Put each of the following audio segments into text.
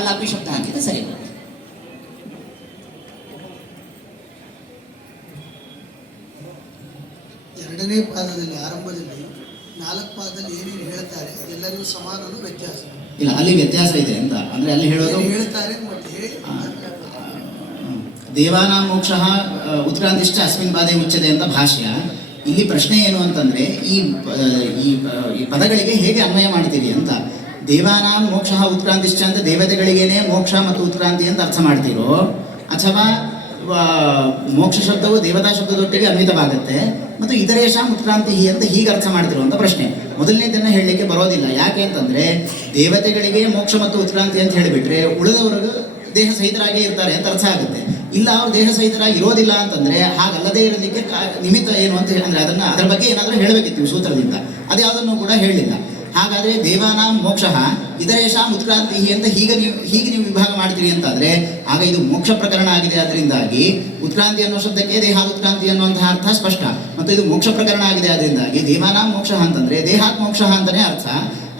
ಅಲ್ಲಿ ಅಪಿ ಶಬ್ದ ಹಾಕಿದ್ರೆ ಸರಿ ಬರುತ್ತೆ. ಎರಡನೇ ಪಾದದಲ್ಲಿ ಆರಂಭದಲ್ಲಿ 4 ಪಾದದಲ್ಲಿ ಏನೇನು ಹೇಳ್ತಾರೆ ಎಲ್ಲರಿಗೂ ಸಮಾನನು ವ್ಯತ್ಯಾಸ ಇಲ್ಲ, ಅಲ್ಲಿ ವ್ಯತ್ಯಾಸ ಇದೆ ಅಂತ. ಅಂದ್ರೆ ಅಲ್ಲಿ ಹೇಳೋದು ಹೇಳ್ತಾರೆ ದೇವಾನಾಂ ಮೋಕ್ಷ ಉತ್ಕ್ರಾಂತಿಶ್ಚ ಅಸ್ಮಿನ್ ಪಾದೇ ಮುಚ್ಚದೆ ಅಂತ ಭಾಷ್ಯ. ಇಲ್ಲಿ ಪ್ರಶ್ನೆ ಏನು ಅಂತಂದ್ರೆ ಈ ಪದಗಳಿಗೆ ಹೇಗೆ ಅನ್ವಯ ಮಾಡ್ತೀವಿ ಅಂತ. ದೇವಾನಾಂ ಮೋಕ್ಷ ಉತ್ಕ್ರಾಂತಿಶ್ಚ ಅಂತ ದೇವತೆಗಳಿಗೇನೆ ಮೋಕ್ಷ ಮತ್ತು ಉತ್ಕ್ರಾಂತಿ ಅಂತ ಅರ್ಥ ಮಾಡ್ತೀರೋ, ಅಥವಾ ಮೋಕ್ಷ ಶಬ್ದವು ದೇವತಾ ಶಬ್ದದೊಟ್ಟಿಗೆ ಅನ್ವಿತವಾಗುತ್ತೆ ಮತ್ತು ಇತರೇಷಾಂ ಉತ್ಕ್ರಾಂತಿ ಅಂತ ಹೀಗೆ ಅರ್ಥ ಮಾಡ್ತಿರೋ ಅಂತ ಪ್ರಶ್ನೆ. ಮೊದಲನೇದನ್ನು ಹೇಳಲಿಕ್ಕೆ ಬರೋದಿಲ್ಲ. ಯಾಕೆ ಅಂತಂದ್ರೆ ದೇವತೆಗಳಿಗೆ ಮೋಕ್ಷ ಮತ್ತು ಉತ್ಕ್ರಾಂತಿ ಅಂತ ಹೇಳಿಬಿಟ್ರೆ ಉಳಿದವರಿಗೂ ದೇಹ ಸಹಿತರಾಗೇ ಇರ್ತಾರೆ ಅಂತ ಅರ್ಥ ಆಗುತ್ತೆ. ಇಲ್ಲ, ಅವ್ರು ದೇಹ ಸಹಿತರಾಗಿ ಇರೋದಿಲ್ಲ ಅಂತಂದ್ರೆ ಹಾಗಲ್ಲದೆ ಇರಲಿಕ್ಕೆ ನಿಮಿತ್ತ ಏನು ಅಂತ ಅಂದ್ರೆ ಅದರ ಬಗ್ಗೆ ಏನಾದರೂ ಹೇಳಬೇಕಿತ್ತು ಸೂತ್ರದಿಂದ. ಅದ್ಯಾವುದನ್ನು ಕೂಡ ಹೇಳಲಿಲ್ಲ. ಹಾಗಾದ್ರೆ ದೇವಾನಾಂ ಮೋಕ್ಷ ಇತರೇಷಾಂ ಉತ್ಕ್ರಾಂತಿ ಅಂತ ಹೀಗೆ ನೀವು ವಿಭಾಗ ಮಾಡ್ತೀರಿ ಅಂತಾದ್ರೆ ಆಗ ಇದು ಮೋಕ್ಷ ಪ್ರಕರಣ ಆಗಿದೆ. ಅದರಿಂದಾಗಿ ಉತ್ಕ್ರಾಂತಿ ಅನ್ನೋ ಶಬ್ದಕ್ಕೆ ದೇಹಾತ್ ಉತ್ಕ್ರಾಂತಿ ಅನ್ನುವಂತಹ ಅರ್ಥ ಸ್ಪಷ್ಟ. ಮತ್ತು ಇದು ಮೋಕ್ಷ ಪ್ರಕರಣ ಆಗಿದೆ. ಅದರಿಂದಾಗಿ ದೇವಾನಾಂ ಮೋಕ್ಷ ಅಂತಂದ್ರೆ ದೇಹಾತ್ ಮೋಕ್ಷ ಅಂತಾನೆ ಅರ್ಥ.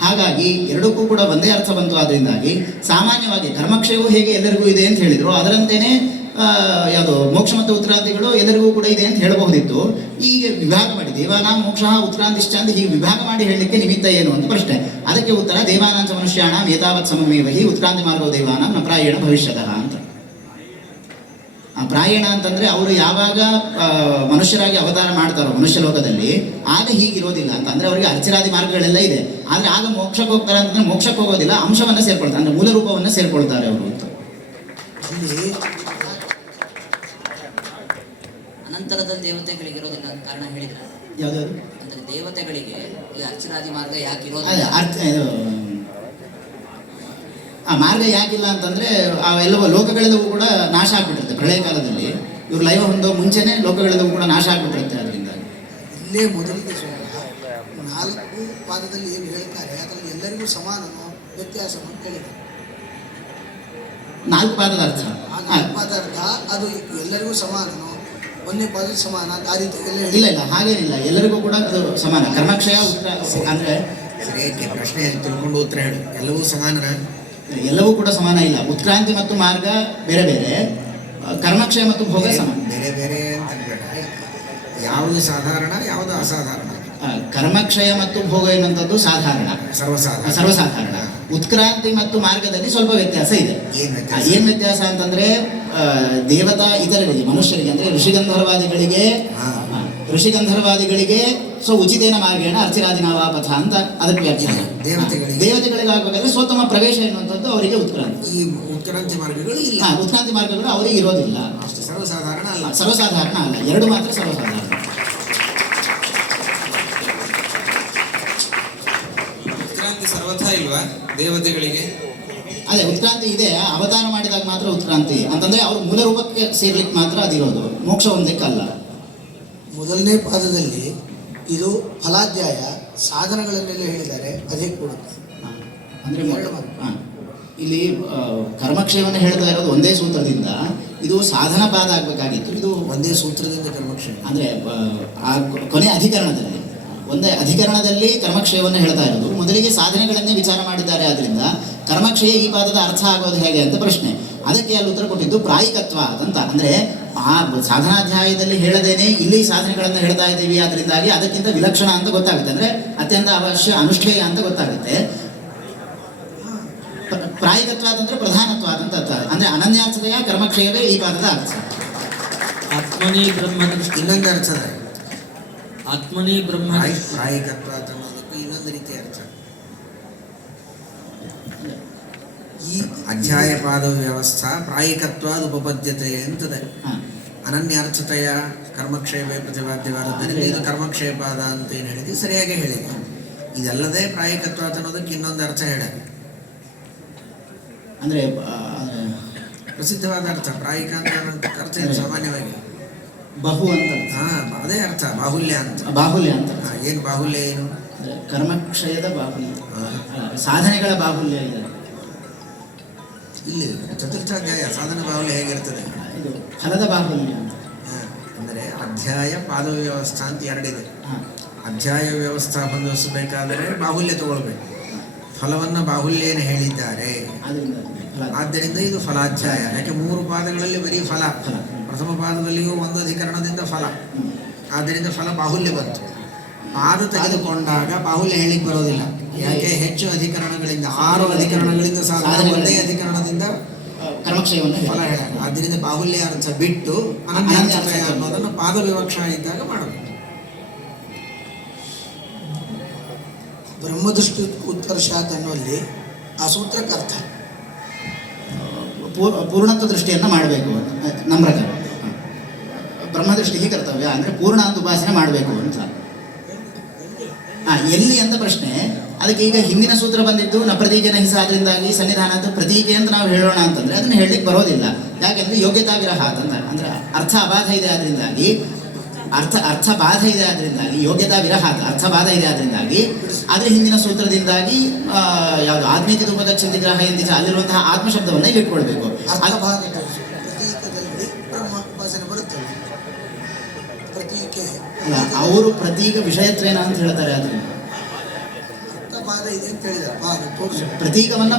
ಹಾಗಾಗಿ ಎರಡಕ್ಕೂ ಕೂಡ ಒಂದೇ ಅರ್ಥ ಬಂತು. ಅದರಿಂದಾಗಿ ಸಾಮಾನ್ಯವಾಗಿ ಕರ್ಮಕ್ಷಯವು ಹೇಗೆ ಎಲ್ಲರಿಗೂ ಇದೆ ಅಂತ ಹೇಳಿದ್ರು, ಅದರಂತೆಯೇ ಯಾವುದು ಮೋಕ್ಷ ಮತ್ತು ಉತ್ಕ್ರಾಂತಿಗಳು ಎಲ್ಲರಿಗೂ ಕೂಡ ಇದೆ ಅಂತ ಹೇಳಬಹುದಿತ್ತು. ಈಗ ವಿಭಾಗ ಮಾಡಿ ದೇವಾನಾಂ ಮೋಕ್ಷ ಉತ್ಕ್ರಾಂತಿಶ್ಚ ಅಂತ ಹೀಗೆ ವಿಭಾಗ ಮಾಡಿ ಹೇಳಲಿಕ್ಕೆ ನಿಮಿತ್ತ ಏನು ಅಂತ ಪ್ರಶ್ನೆ. ಅದಕ್ಕೆ ಉತ್ತರ ದೇವಾನಾಂಚ ಮನುಷ್ಯಾಣಾಂ ಏತಾವತ್ ಸಮಮೇವ ಹಿ ಉತ್ಕ್ರಾಂತಿ ಮಾರ್ಗೋ ದೇವಾನಾಂ ನ ಪ್ರಾಯೇಣ ಭವಿಷ್ಯತಃ ಅಂತ. ಪ್ರಾಯಣ ಅಂತಂದ್ರೆ ಅವರು ಯಾವಾಗ ಮನುಷ್ಯರಾಗಿ ಅವತಾರ ಮಾಡ್ತಾರೋ ಮನುಷ್ಯ ಲೋಕದಲ್ಲಿ ಆಗ ಹೀಗಿರೋದಿಲ್ಲ ಅಂತ. ಅಂದ್ರೆ ಅವರಿಗೆ ಅರ್ಚರಾದಿ ಮಾರ್ಗಗಳೆಲ್ಲ ಇದೆ. ಆದ್ರೆ ಆಗ ಮೋಕ್ಷಕ್ಕೆ ಹೋಗ್ತಾರೆ ಅಂತಂದ್ರೆ ಮೋಕ್ಷಕ್ಕೆ ಹೋಗೋದಿಲ್ಲ, ಅಂಶವನ್ನ ಸೇರ್ಕೊಳ್ತಾರೆ, ಅಂದ್ರೆ ಮೂಲ ರೂಪವನ್ನ ಸೇರ್ಕೊಳ್ತಾರೆ ಅವರು ಅಂತ. ಅನಂತರದಲ್ಲಿ ದೇವತೆಗಳಿಗೆ ಇರೋದಿಲ್ಲ ಅಂತ ಕಾರಣ ಹೇಳಿದ್ರೆ ಯಾವ್ದಾದ್ರು ಅಂದ್ರೆ ದೇವತೆಗಳಿಗೆ ಈ ಅರ್ಚರಾದಿ ಮಾರ್ಗ ಯಾಕೆ ಇರೋದಿಲ್ಲ? ಆ ಮಾರ್ಗ ಯಾಕಿಲ್ಲ ಅಂತಂದ್ರೆ ಅವೆಲ್ಲವೂ ಲೋಕಗಳೆಲ್ಲವೂ ಕೂಡ ನಾಶ ಆಗ್ಬಿಟ್ಟಿರುತ್ತೆ ಪ್ರಳಯ ಕಾಲದಲ್ಲಿ. ಇವ್ರು ಲೈವ ಹೊಂದೋ ಮುಂಚೆನೆ ಲೋಕಗಳೆಲ್ಲವೂ ಕೂಡ ನಾಶ ಆಗ್ಬಿಟ್ಟಿರುತ್ತೆ. ಅದರಿಂದ ಇಲ್ಲೇ ಮೊದಲಿಗೆ 4 ಪಾದದಲ್ಲಿ ಏನು ಹೇಳ್ತಾರೆ ಅದರಲ್ಲಿ ಎಲ್ಲರಿಗೂ ಸಮಾನನೋ ವ್ಯತ್ಯಾಸ ಅಂತ ಹೇಳಿದ್ದಾರೆ. 4 ಪಾದದ ಅರ್ಥ 4 ಪಾದ ಅರ್ಥ ಅದು ಎಲ್ಲರಿಗೂ ಸಮಾನನೋ ಒಂದೇ ಪಾದ ಸಮಾನ ಆ ರೀತಿ ಇಲ್ಲ ಇಲ್ಲ, ಹಾಗೇನಿಲ್ಲ. ಎಲ್ಲರಿಗೂ ಕೂಡ ಅದು ಸಮಾನ. ಕರ್ಮಕ್ಷಯ ಅಂದ್ರೆ ಸರಿಯಾಗಿ ಪ್ರಶ್ನೆ ತಿಳ್ಕೊಂಡು ಉತ್ತರ ಹೇಳು. ಎಲ್ಲವೂ ಸಮಾನನ? ಎಲ್ಲವೂ ಕೂಡ ಸಮಾನ ಇಲ್ಲ. ಉತ್ಕ್ರಾಂತಿ ಮತ್ತು ಮಾರ್ಗ ಬೇರೆ ಬೇರೆ, ಕರ್ಮಕ್ಷಯ ಮತ್ತು ಭೋಗ ಸಮಾನ. ಬೇರೆ ಬೇರೆ ಅಂತ ಅನ್ಬೇಡ. ಯಾವುದು ಸಾಧಾರಣ ಯಾವುದು ಅಸಾಧಾರಣ? ಕರ್ಮಕ್ಷಯ ಮತ್ತು ಭೋಗ ಎನ್ನುವಂಥದ್ದು ಸಾಧಾರಣ, ಸರ್ವಸಾಧಾರಣ. ಉತ್ಕ್ರಾಂತಿ ಮತ್ತು ಮಾರ್ಗದಲ್ಲಿ ಸ್ವಲ್ಪ ವ್ಯತ್ಯಾಸ ಇದೆ. ಏನ್ ವ್ಯತ್ಯಾಸ ಅಂತಂದ್ರೆ ದೇವತಾ ಇತರರಿಗೆ ಮನುಷ್ಯರಿಗೆ ಅಂದ್ರೆ ಋಷಿಗಂಧರ್ವಾದಿಗಳಿಗೆ ಉಚಿತೇನ ಮಾರ್ಗೇಣ ಅರ್ಚಿರಾದಿನಾವಾಪಥ ಅಂತ ಅದಕ್ಕೆ ವ್ಯಾಖ್ಯಾನ. ದೇವತೆಗಳಿಗೆ ಆಗ್ಬೇಕಾದ್ರೆ ಸ್ವತಮ ಪ್ರವೇಶ ಎನ್ನುವಂಥದ್ದು ಅವರಿಗೆ ಉತ್ಕ್ರಾಂತಿ. ಈ ಉತ್ಕ್ರಾಂತಿ ಮಾರ್ಗಗಳು ಇಲ್ಲ. ಉತ್ಕ್ರಾಂತಿ ಮಾರ್ಗಗಳು ಅವರಿಗೆ ಇರೋದಿಲ್ಲ. ಅಷ್ಟು ಸರ್ವಸಾಧಾರಣ ಅಲ್ಲ. ಸರ್ವಸಾಧಾರಣ ಅಲ್ಲ, 2 ಮಾತ್ರ ಸರ್ವಸಾಧಾರಣ. ಉತ್ಕ್ರಾಂತಿ ಸರ್ವಥಾ ಇಲ್ವಾ ದೇವತೆಗಳಿಗೆ? ಅದೇ ಉತ್ಕ್ರಾಂತಿ ಇದೆ, ಅವತಾರ ಮಾಡಿದಾಗ ಮಾತ್ರ ಉತ್ಕ್ರಾಂತಿ ಅಂತಂದ್ರೆ ಅವ್ರ ಮೂಲ ರೂಪಕ್ಕೆ ಸೇರ್ಲಿಕ್ಕೆ ಮಾತ್ರ ಅದಿರೋದು, ಮೋಕ್ಷ ಹೊಂದಲಿಕ್ಕಲ್ಲ. ಮೊದಲನೇ ಪಾದದಲ್ಲಿ ಇದು ಫಲಾಧ್ಯಾಯ ಸಾಧನಗಳನ್ನೆಲ್ಲ ಹೇಳಿದ್ದಾರೆ. ಅದೇ ಕೊಡುತ್ತೆ ಅಂದ್ರೆ ಇಲ್ಲಿ ಕರ್ಮಕ್ಷಯವನ್ನು ಹೇಳ್ತಾ ಇರೋದು ಒಂದೇ ಸೂತ್ರದಿಂದ. ಇದು ಸಾಧನ ಪಾದ ಆಗ್ಬೇಕಾಗಿತ್ತು. ಇದು ಒಂದೇ ಸೂತ್ರದಿಂದ ಕರ್ಮಕ್ಷಯ ಅಂದ್ರೆ ಆ ಕೊನೆ ಅಧಿಕರಣದಲ್ಲಿ ಒಂದೇ ಅಧಿಕರಣದಲ್ಲಿ ಕರ್ಮಕ್ಷಯವನ್ನು ಹೇಳ್ತಾ ಇರೋದು. ಮೊದಲಿಗೆ ಸಾಧನೆಗಳನ್ನೇ ವಿಚಾರ ಮಾಡಿದ್ದಾರೆ. ಆದ್ರಿಂದ ಕರ್ಮಕ್ಷಯ ಈ ಪಾದದ ಅರ್ಥ ಆಗೋದು ಹೇಗೆ ಅಂತ ಪ್ರಶ್ನೆ. ಅದಕ್ಕೆ ಅಲ್ಲಿ ಉತ್ತರ ಕೊಟ್ಟಿದ್ದು ಪ್ರಾಯಿಕತ್ವ ಅಂತ. ಅಂದ್ರೆ ಆ ಸಾಧನಾಧ್ಯಾಯದಲ್ಲಿ ಹೇಳದೇನೆ ಇಲ್ಲಿ ಸಾಧನೆಗಳನ್ನು ಹೇಳ್ತಾ ಇದ್ದೀವಿ, ಅದರಿಂದಾಗಿ ಅದಕ್ಕಿಂತ ವಿಲಕ್ಷಣ ಅಂತ ಗೊತ್ತಾಗುತ್ತೆ. ಅಂದ್ರೆ ಅತ್ಯಂತ ಅವಶ್ಯ ಅನುಷ್ಠೇಯ ಅಂತ ಗೊತ್ತಾಗುತ್ತೆ. ಪ್ರಾಯಿಕತ್ವ ಅಂತಂದ್ರೆ ಪ್ರಧಾನತ್ವ ಅಂತ ಅರ್ಥ. ಅಂದ್ರೆ ಅನನ್ಯಾರ್ಥತೆಯ ಕರ್ಮಕ್ಷಯವೇ ಈ ಪಾದದ ಅರ್ಥ. ಆತ್ಮನಿ ಬ್ರಹ್ಮ ಇನ್ನೊಂದು ಅರ್ಥದ ಆತ್ಮನಿ ಬ್ರಹ್ಮ ಪ್ರಾಯಿಕತ್ವ ಅನ್ನೋದಕ್ಕೂ ಇನ್ನೊಂದು ರೀತಿಯ ಅರ್ಥ. ಈ ಅಧ್ಯಾಯ ಪಾದ ವ್ಯವಸ್ಥಾ ಪ್ರಾಯಿಕತ್ವಾದ ಉಪಪದ್ಯತೆ ಅಂತದೆ. ಅನನ್ಯಾರ್ಥತೆಯ ಕರ್ಮಕ್ಷಯವೇ ಪ್ರತಿಪಾದ್ಯವಾದದ್ದರಿಂದ ಇದು ಕರ್ಮಕ್ಷಯ ಪಾದ ಅಂತ ಏನು ಹೇಳಿದ್ವಿ ಸರಿಯಾಗಿ ಹೇಳಿದೆ. ಇದಲ್ಲದೆ ಪ್ರಾಯಿಕತ್ವ ಅನ್ನೋದಕ್ಕೆ ಇನ್ನೊಂದು ಅರ್ಥ ಹೇಳ. ಅಂದ್ರೆ ಪ್ರಸಿದ್ಧವಾದ ಅರ್ಥ ಪ್ರಾಯಿಕ ಅಂತ ಅರ್ಥ ಏನು ಸಾಮಾನ್ಯವಾಗಿ ಬಹು ಅಂತ. ಅದೇ ಅರ್ಥ ಬಾಹುಲ್ಯ ಅಂತ. ಬಾಹುಲ್ಯ ಅಂತ ಏನು ಬಾಹುಲ್ಯ ಏನು? ಕರ್ಮಕ್ಷಯದ ಬಾಹುಲ್ಯ, ಸಾಧನೆಗಳ ಬಾಹುಲ್ಯ ಇದೆ ಇಲ್ಲಿ. ಚತುರ್ಥಾಧ್ಯಾಯ ಸಾಧನ ಬಾಹುಲ್ಯ ಹೇಗಿರ್ತದೆ? ಇದು ಫಲದ ಬಾಹುಲ್ಯ ಅಂತ. ಅಂದರೆ ಅಧ್ಯಾಯ ಪಾದ ವ್ಯವಸ್ಥಾ ಅಂತ 2 ಇದೆ. ಅಧ್ಯಾಯ ವ್ಯವಸ್ಥಾ ಹೊಂದಿಸಬೇಕಾದರೆ ಬಾಹುಲ್ಯ ತಗೊಳ್ಬೇಕು. ಫಲವನ್ನು ಬಾಹುಲ್ಯನ ಹೇಳಿದ್ದಾರೆ. ಆದ್ದರಿಂದ ಇದು ಫಲಾಧ್ಯಾಯ. ಯಾಕೆ 3 ಪಾದಗಳಲ್ಲಿ ಬರೀ ಫಲ. ಪ್ರಥಮ ಪಾದದಲ್ಲಿಯೂ 1 ಅಧಿಕರಣದಿಂದ ಫಲ, ಆದ್ದರಿಂದ ಫಲ ಬಾಹುಲ್ಯ ಬಂತು. ಪಾದ ತೆಗೆದುಕೊಂಡಾಗ ಬಾಹುಲ್ಯ ಹೇಳಿಕ್ಕೆ ಬರೋದಿಲ್ಲ. ಯಾಕೆ? ಹೆಚ್ಚು ಅಧಿಕರಣಗಳಿಂದ 6 ಅಧಿಕರಣಗಳಿಂದ ಸಾಧನ, 1ನೇ ಅಧಿಕರಣದಿಂದ ಕರ್ಮಕ್ಷಯವನ್ನು ಫಲ ಹೇಳ. ಆದ್ದರಿಂದ ಬಾಹುಲ್ಯ ಅರ್ಥ ಬಿಟ್ಟು ಅನನ್ಯಾರ್ಥಯ ಅನ್ನೋದನ್ನು ಪಾದ ವಿವಕ್ಷಾ ಇದ್ದಾಗ ಮಾಡಬೇಕು. ಬ್ರಹ್ಮದೃಷ್ಟಿ ಉತ್ಕರ್ಷಾತ್ ಅನ್ನುವಲ್ಲಿ ಆ ಸೂತ್ರಕ್ಕೆ ಅರ್ಥ ಪೂರ್ಣತ್ವ ದೃಷ್ಟಿಯನ್ನು ಮಾಡಬೇಕು ನಮ್ಮ ಪ್ರಕಾರ. ಬ್ರಹ್ಮದೃಷ್ಟಿ ಕರ್ತವ್ಯ ಅಂದರೆ ಪೂರ್ಣ ಅಂತ ಉಪಾಸನೆ ಮಾಡಬೇಕು ಅಂತ. ಎಲ್ಲಿ ಅಂತ ಪ್ರಶ್ನೆ. ಅದಕ್ಕೆ ಈಗ ಹಿಂದಿನ ಸೂತ್ರ ಬಂದಿದ್ದು ನ ಪ್ರತೀಕೆನ ಹಿಸ, ಅದರಿಂದಾಗಿ ಸನ್ನಿಧಾನದ ಪ್ರತೀಕೆ ಅಂತ ನಾವು ಹೇಳೋಣ ಅಂತಂದರೆ ಅದನ್ನು ಹೇಳಲಿಕ್ಕೆ ಬರೋದಿಲ್ಲ. ಯಾಕೆಂದರೆ ಯೋಗ್ಯತಾ ವಿರಹ ಅಂತ, ಅಂದರೆ ಅರ್ಥ ಅಬಾಧ ಇದೆ, ಅದರಿಂದಾಗಿ ಅರ್ಥ ಬಾಧ ಇದೆ, ಅದರಿಂದಾಗಿ ಯೋಗ್ಯತಾ ವಿರಹ ಅರ್ಥ ಬಾಧ ಇದೆ, ಅದರಿಂದಾಗಿ ಆದರೆ ಹಿಂದಿನ ಸೂತ್ರದಿಂದಾಗಿ ಯಾವುದು ಆತ್ಮೀತಿ ಉಪಗಚ್ಚಂತಿ ಗ್ರಹ ಎಂದಿಗೆ ಅಲ್ಲಿರುವಂತಹ ಆತ್ಮಶಬ್ದವನ್ನು ಇಲ್ಲಿ ಇಟ್ಕೊಳ್ಬೇಕು. ಅರ್ಥಭಾಗ ಪ್ರತೀಕದಲ್ಲಿ ಬ್ರಹ್ಮ ಉಪಾಸನೆ ಬರುತ್ತದೆ. ಪ್ರತೀಕೆ ಅವರು ಪ್ರತೀಕ ವಿಷಯತ್ವೇನ ಅಂತ ಹೇಳ್ತಾರೆ. ಅದರಿಂದ ಅರ್ಥಭಾಗ ಇದೆ ಅಂತ ಹೇಳಿದ್ದಾರೆ. ಭಾಗ ತೋರಿಸ ಪ್ರತೀಕವನ್ನು